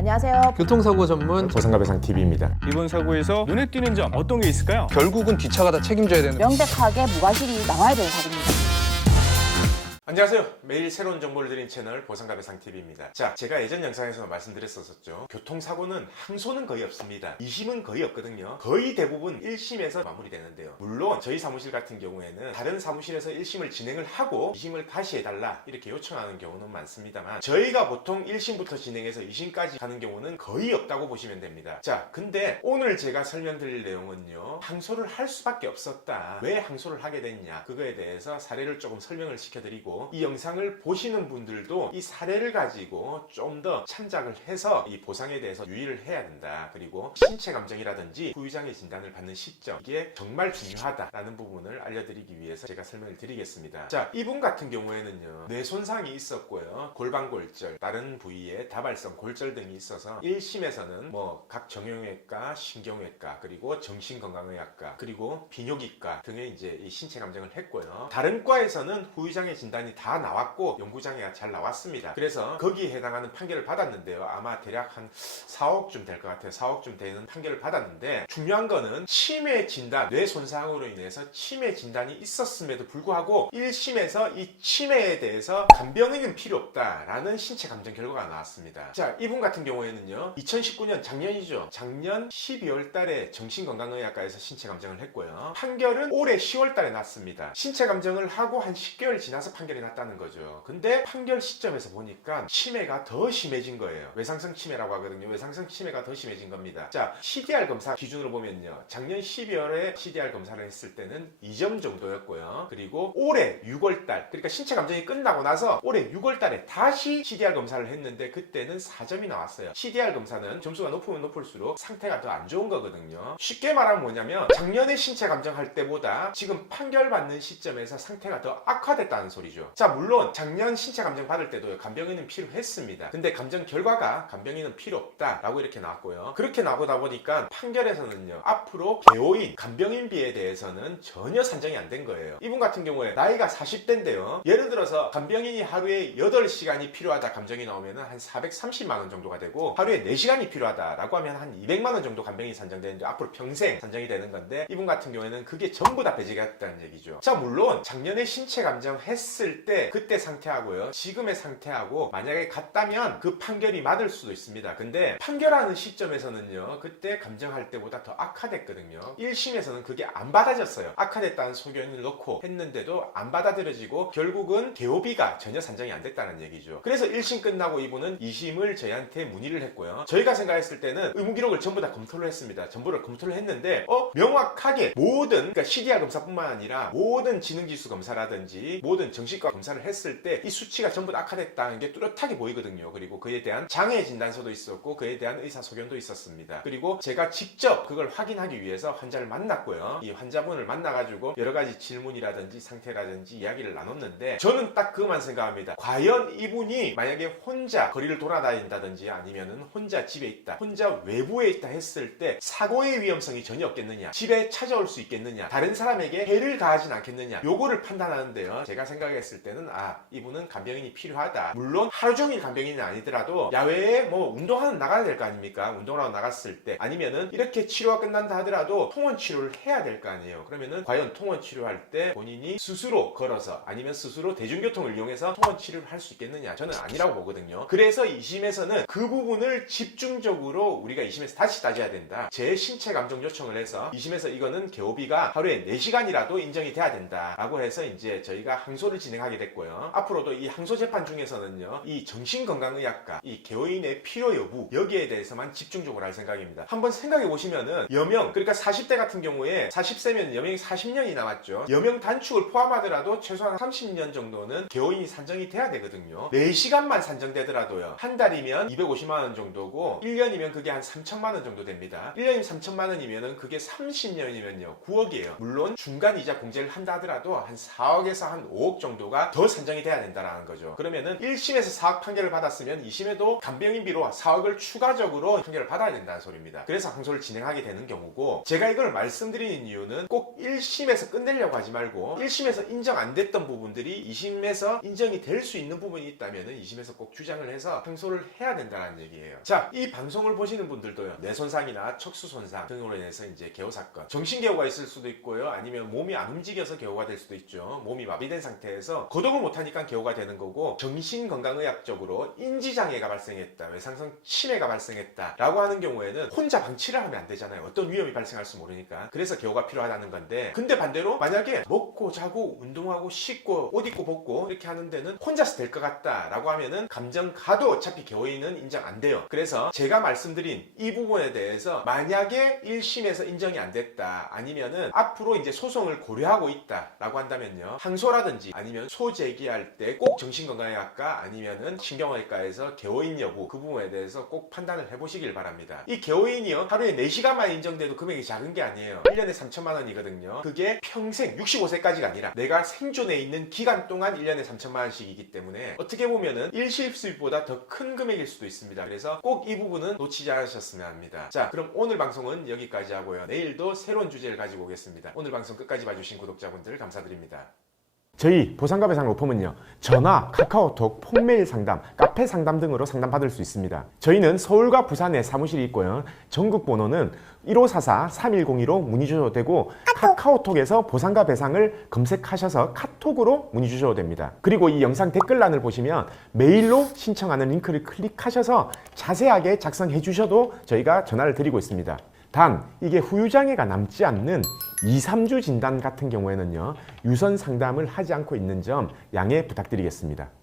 안녕하세요. 교통사고 전문 보상가배상TV입니다. 이번 사고에서 눈에 띄는 점 어떤 게 있을까요? 결국은 뒷차가 다 책임져야 되는. 명백하게 무과실이 나와야 되는 사고입니다. 안녕하세요. 매일 새로운 정보를 드리는 채널 보상가배상TV입니다. 자, 제가 예전 영상에서 말씀드렸었죠. 교통사고는 항소는 거의 없습니다. 2심은 거의 없거든요. 거의 대부분 1심에서 마무리되는데요. 물론 저희 사무실 같은 경우에는 다른 사무실에서 1심을 진행을 하고 2심을 다시 해달라 이렇게 요청하는 경우는 많습니다만, 저희가 보통 1심부터 진행해서 2심까지 가는 경우는 거의 없다고 보시면 됩니다. 자, 근데 오늘 제가 설명드릴 내용은요, 항소를 할 수밖에 없었다. 왜 항소를 하게 됐냐, 그거에 대해서 사례를 조금 설명을 시켜드리고, 이 영상을 보시는 분들도 이 사례를 가지고 좀 더 참작을 해서 이 보상에 대해서 유의를 해야 된다. 그리고 신체 감정이라든지 후유장애 진단을 받는 시점, 이게 정말 중요하다라는 부분을 알려드리기 위해서 제가 설명을 드리겠습니다. 자, 이분 같은 경우에는요, 뇌 손상이 있었고요, 골반골절, 다른 부위에 다발성 골절 등이 있어서 1심에서는 뭐 각 정형외과, 신경외과, 그리고 정신건강의학과, 그리고 비뇨기과 등의 이제 이 신체 감정을 했고요. 다른 과에서는 후유장애 진단이 다 나왔고 연구장애가 잘 나왔습니다. 그래서 거기에 해당하는 판결을 받았는데요. 아마 대략 한 4억쯤 될 것 같아요. 4억쯤 되는 판결을 받았는데, 중요한 거는 치매 진단, 뇌 손상으로 인해서 치매 진단이 있었음에도 불구하고 1심에서 이 치매에 대해서 간병인은 필요 없다라는 신체 감정 결과가 나왔습니다. 자, 이분 같은 경우에는요, 2019년 작년이죠. 작년 12월 달에 정신건강의학과에서 신체 감정을 했고요. 판결은 올해 10월 달에 났습니다. 신체 감정을 하고 한 10개월 지나서 판결이 났다는 거죠. 근데 판결 시점에서 보니까 치매가 더 심해진 거예요. 외상성 치매라고 하거든요. 외상성 치매가 더 심해진 겁니다. 자, CDR 검사 기준으로 보면요, 작년 12월에 CDR 검사를 했을 때는 2점 정도였고요. 그리고 올해 6월달, 그러니까 신체 감정이 끝나고 나서 올해 6월달에 다시 CDR 검사를 했는데 그때는 4점이 나왔어요. CDR 검사는 점수가 높으면 높을수록 상태가 더 안 좋은 거거든요. 쉽게 말하면 뭐냐면, 작년에 신체 감정할 때보다 지금 판결 받는 시점에서 상태가 더 악화됐다는 소리죠. 자, 물론 작년 신체 감정 받을 때도 간병인은 필요했습니다. 근데 감정 결과가 간병인은 필요 없다라고 이렇게 나왔고요. 그렇게 나오다 보니까 판결에서는요, 앞으로 개호인, 간병인비에 대해서는 전혀 산정이 안 된 거예요. 이분 같은 경우에 나이가 40대인데요. 예를 들어서 간병인이 하루에 8시간이 필요하다 감정이 나오면 한 430만 원 정도가 되고, 하루에 4시간이 필요하다라고 하면 한 200만 원 정도 간병인이 산정되는데 앞으로 평생 산정이 되는 건데, 이분 같은 경우에는 그게 전부 다 배제가 됐다는 얘기죠. 자, 물론 작년에 신체 감정 했을 때 그때 상태하고요, 지금의 상태하고 만약에 같다면 그 판결이 맞을 수도 있습니다. 근데 판결하는 시점에서는요, 그때 감정할 때보다 더 악화됐거든요. 1심에서는 그게 안 받아졌어요. 악화됐다는 소견을 넣고 했는데도 안 받아들여지고 결국은 개호비가 전혀 산정이 안 됐다는 얘기죠. 그래서 1심 끝나고 이분은 2심을 저희한테 문의를 했고요. 저희가 생각했을 때는 의무기록을 전부 다 검토를 했습니다. 전부를 검토를 했는데 명확하게 모든, 그러니까 CDR 검사뿐만 아니라 모든 지능지수 검사라든지 모든 정신과 검사를 했을 때 이 수치가 전부 다 악화됐다는 게 뚜렷하게 보이거든요. 그리고 그에 대한 장애 진단서도 있었고 그에 대한 의사 소견도 있었습니다. 그리고 제가 직접 그걸 확인하기 위해서 환자를 만났고요. 이 환자분을 만나가지고 여러 가지 질문이라든지 상태라든지 이야기를 나눴는데, 저는 딱 그것만 생각합니다. 과연 이분이 만약에 혼자 거리를 돌아다닌다든지 아니면은 혼자 집에 있다, 혼자 외부에 있다 했을 때 사고의 위험성이 전혀 없겠느냐, 집에 찾아올 수 있겠느냐, 다른 사람에게 해를 가하진 않겠느냐, 요거를 판단하는데요, 제가 생각했을 때는 이분은 간병인이 필요하다. 물론 하루 종일 간병인은 아니더라도 야외에 뭐 운동하러 나가야 될 거 아닙니까? 운동을 하러 나갔을 때, 아니면은 이렇게 치료가 끝난다 하더라도 통원 치료를 해야 될 거 아니에요. 그러면은 과연 통원 치료할 때 본인이 스스로 걸어서 아니면 스스로 대중교통을 이용해서 통원 치료를 할 수 있겠느냐? 저는 아니라고 보거든요. 그래서 2심에서는 그 부분을 집중적으로 우리가 2심에서 다시 따져야 된다. 제 신체 감정 요청을 해서 2심에서 이거는 개호비가 하루에 4시간이라도 인정이 돼야 된다 라고 해서 이제 저희가 항소를 진행하게 됐고요. 앞으로도 이 항소 재판 중에서는요, 이 정신건강의학과, 이 개호인의 필요 여부, 여기에 대해서만 집중적으로 할 생각입니다. 한번 생각해 보시면은 여명, 그러니까 40대 같은 경우에 40세면 여명이 40년이 남았죠. 여명 단축을 포함하더라도 최소한 30년 정도는 개호인이 산정이 돼야 되거든요. 4시간만 산정되더라도요, 한 달이면 250만 원 정도고 1년이면 그게 한 3천만 원 정도 됩니다. 1년이면 3천만 원이면은 그게 30년이면요 9억이에요. 물론 중간 이자 공제를 한다 하더라도 한 4억에서 한 5억 정도 정도가 더 산정이 돼야 된다는 거죠. 그러면은 1심에서 4억 판결을 받았으면 2심에도 간병인비로 4억을 추가적으로 판결을 받아야 된다는 소리입니다. 그래서 항소를 진행하게 되는 경우고, 제가 이걸 말씀드리는 이유는 꼭 1심에서 끝내려고 하지 말고 1심에서 인정 안 됐던 부분들이 2심에서 인정이 될 수 있는 부분이 있다면 2심에서 꼭 주장을 해서 항소를 해야 된다는 얘기예요. 자, 이 방송을 보시는 분들도요, 뇌손상이나 척수손상 등으로 인해서 이제 개호사건, 정신개호가 있을 수도 있고요, 아니면 몸이 안 움직여서 개호가 될 수도 있죠. 몸이 마비된 상태에서 거동을 못하니까 개호가 되는 거고, 정신건강의학적으로 인지장애가 발생했다, 외상성 치매가 발생했다 라고 하는 경우에는 혼자 방치를 하면 안 되잖아요. 어떤 위험이 발생할지 모르니까. 그래서 개호가 필요하다는 건데, 근데 반대로 만약에 먹고 자고 운동하고 씻고 옷 입고 벗고 이렇게 하는 데는 혼자서 될 것 같다 라고 하면은 감정가도 어차피 개호인은 인정 안 돼요. 그래서 제가 말씀드린 이 부분에 대해서 만약에 1심에서 인정이 안 됐다, 아니면은 앞으로 이제 소송을 고려하고 있다 라고 한다면요, 항소라든지 아니면 소제기할 때 꼭 정신건강의학과 아니면은 신경외과에서 개호인 여부, 그 부분에 대해서 꼭 판단을 해보시길 바랍니다. 이 개호인이요, 하루에 4시간만 인정돼도 금액이 작은 게 아니에요. 1년에 3천만 원이거든요. 그게 평생 65세까지가 아니라 내가 생존에 있는 기간 동안 1년에 3천만 원씩이기 때문에 어떻게 보면은 일시입수입보다 더 큰 금액일 수도 있습니다. 그래서 꼭 이 부분은 놓치지 않으셨으면 합니다. 자, 그럼 오늘 방송은 여기까지 하고요, 내일도 새로운 주제를 가지고 오겠습니다. 오늘 방송 끝까지 봐주신 구독자분들 감사드립니다. 저희 보상가배상 로펌은요, 전화, 카카오톡, 폰메일 상담, 카페 상담 등으로 상담받을 수 있습니다. 저희는 서울과 부산에 사무실이 있고요, 전국 번호는 1544-3102로 문의 주셔도 되고, 카카오톡에서 보상가배상을 검색하셔서 카톡으로 문의 주셔도 됩니다. 그리고 이 영상 댓글란을 보시면 메일로 신청하는 링크를 클릭하셔서 자세하게 작성해 주셔도 저희가 전화를 드리고 있습니다. 단 이게 후유장애가 남지 않는 2-3주 진단 같은 경우에는요, 유선 상담을 하지 않고 있는 점 양해 부탁드리겠습니다.